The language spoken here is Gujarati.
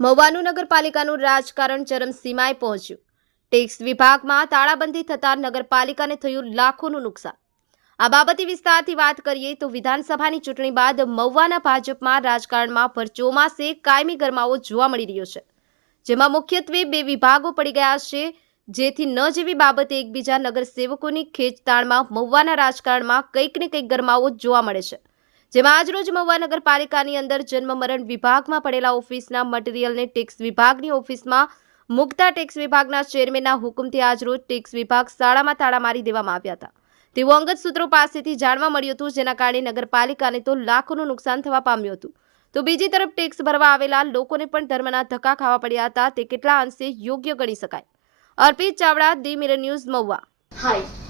મહુવાનું નગરપાલિકાનું રાજકારણ ચરમસીમાએ પહોંચ્યું. ટેક્સ વિભાગમાં તાળાબંધી થતાં નગરપાલિકાને થયું લાખોનું નુકસાન. આ બાબતે વિસ્તારથી વાત કરીએ તો વિધાનસભાની ચૂંટણી બાદ મહુવાના ભાજપમાં રાજકારણમાં ભરચોમાસે કાયમી ગરમાવો જોવા મળી રહ્યો છે. જેમાં મુખ્યત્વે બે વિભાગો પડી ગયા છે, જેથી ન જેવી બાબતે એકબીજા નગરસેવકોની ખેંચતાણમાં મહુવાના રાજકારણમાં કંઈક ને કંઈક ગરમાવો જોવા મળે છે. જેમાં આજરોજ મહુવા નગરપાલિકાની અંદર જન્મ મરણ વિભાગમાં પડેલા ઓફિસના મટીરીયલને ટેક્સ વિભાગની ઓફિસમાં મુકતા ટેક્સ વિભાગના ચેરમેનના હુકમથી આજરોજ ટેક્સ વિભાગ શાળામાં તાળા મારી દેવામાં આવ્યા હતા. તેવું અંગત સૂત્રો પાસેથી જાણવા મળ્યું હતું, જેના કારણે નગરપાલિકાને તો લાખોનું નુકસાન થવા પામ્યું હતું. તો બીજી તરફ ટેક્સ ભરવા આવેલા લોકોને પણ ધર્મના ધક્કા ખાવા પડ્યા હતા, તે કેટલા અંશે યોગ્ય ગણી શકાય. Arpit Chavda, the mirror news, Mahuva. Hi